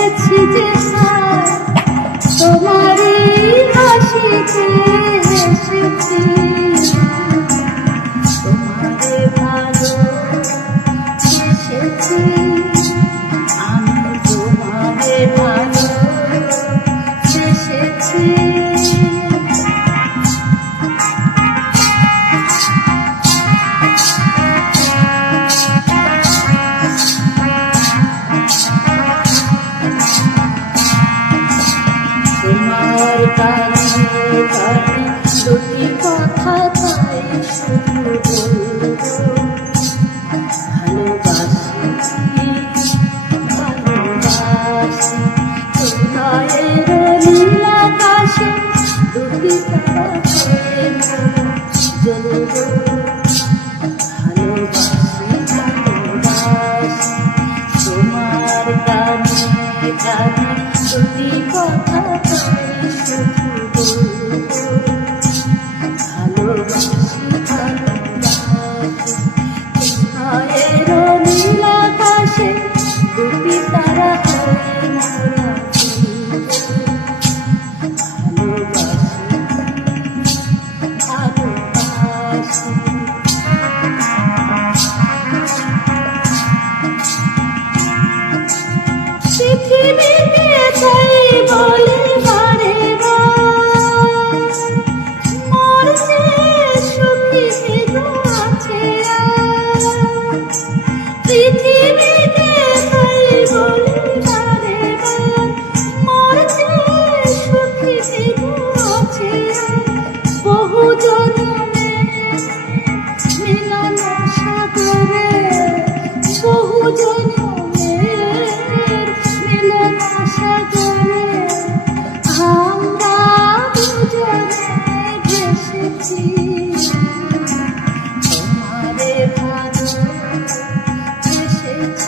হয়েছি যে তোমারই হাসিতে আমি দুটি পৃথিবীকে চাই বলে